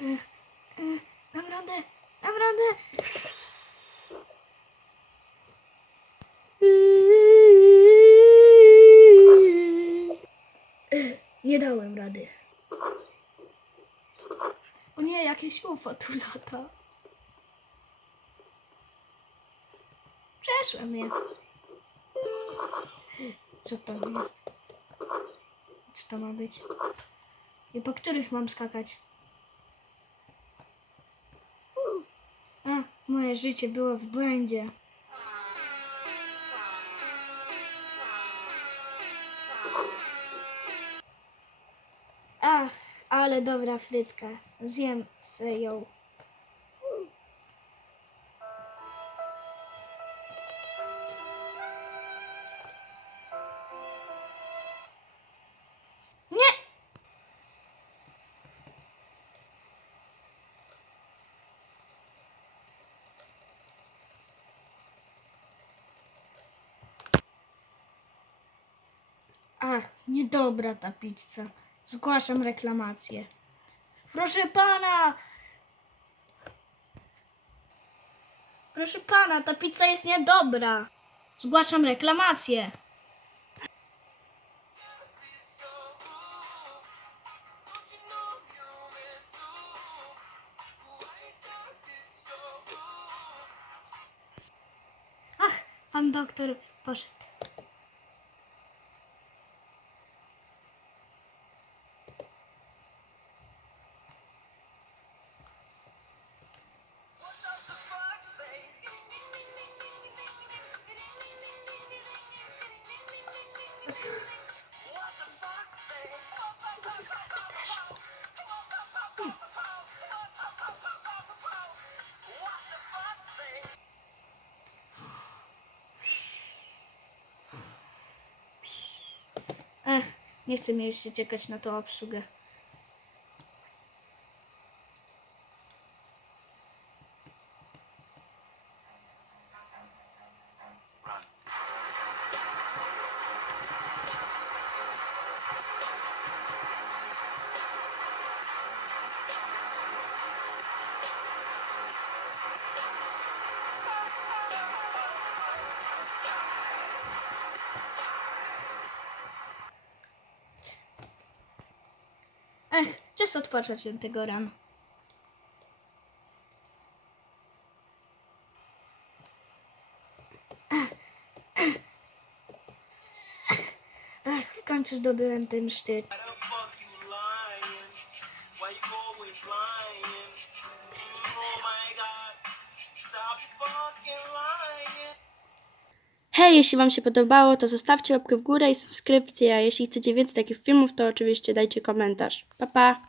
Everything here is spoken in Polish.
Dam radę, dam radę. Nie dałem rady. O nie, jakieś UFO tu lata. Przeszłem je. Co to jest? Co to ma być? I po których mam skakać? A, moje życie było w błędzie. Ach, ale dobra frytka. Zjem se ją. Ach, niedobra ta pizza. Zgłaszam reklamację. Proszę pana! Proszę pana, ta pizza jest niedobra. Zgłaszam reklamację. Ach, pan doktor poszedł. Nie chcę mi już się czekać na tą obsługę. Czas odpocząć od tego rana. W końcu zdobyłem ten sztyc. Hej, jeśli Wam się podobało, to zostawcie łapkę w górę i subskrypcję, a jeśli chcecie więcej takich filmów, to oczywiście dajcie komentarz. Pa, pa!